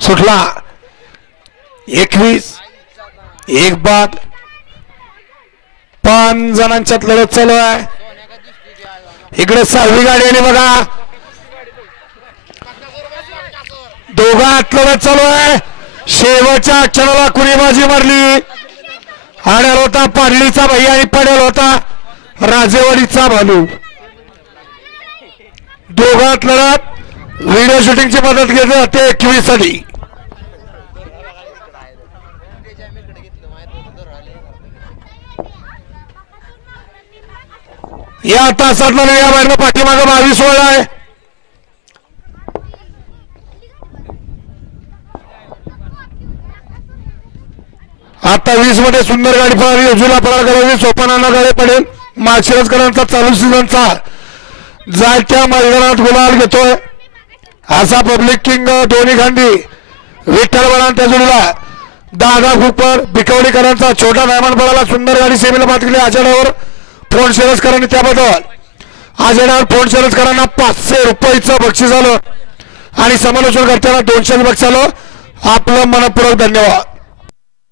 सुटला. एकवीस एक बाद. पाच जणांच्यात लढत चालू आहे. इकडे सहावी गाडी आली बघा. दोघात लढत चालू आहे. शेवटच्या क्षणाला कुणी बाजी मारली. आड्याल होता पाडलीचा भाई आणि पडेल होता राजेवाडीचा भालू. दोघात लढत. व्हिडिओ शूटिंगची मदत घेतली जाते एकवीससाठी या तासातला या बाहेर पाठीमागं बावीस वळ आहे. आता वीसमध्ये सुंदर गाडी पळाली उजूला पळा करावी सोपानांना गाडी पडेल. माशिरसकरांचा चालू सीझनचा जात्या मैदानात गुलाल घेतोय. असा पब्लिक किंग दोन्ही खांदी विठ्ठल बळांच्या जोडीला दादा कुपर बिकवडीकरांचा छोटा नायमान बळाला सुंदर गाडी सेमीला बात केली आजेडावर. फोन शेरसकरांनी त्याबद्दल. आजडावर फोन शेरसकरांना पाचशे रुपयाचं बक्षीस आलं. आणि समालोचन करताना दोनशे बक्षीस आलं. आपलं मनपूर्वक धन्यवाद.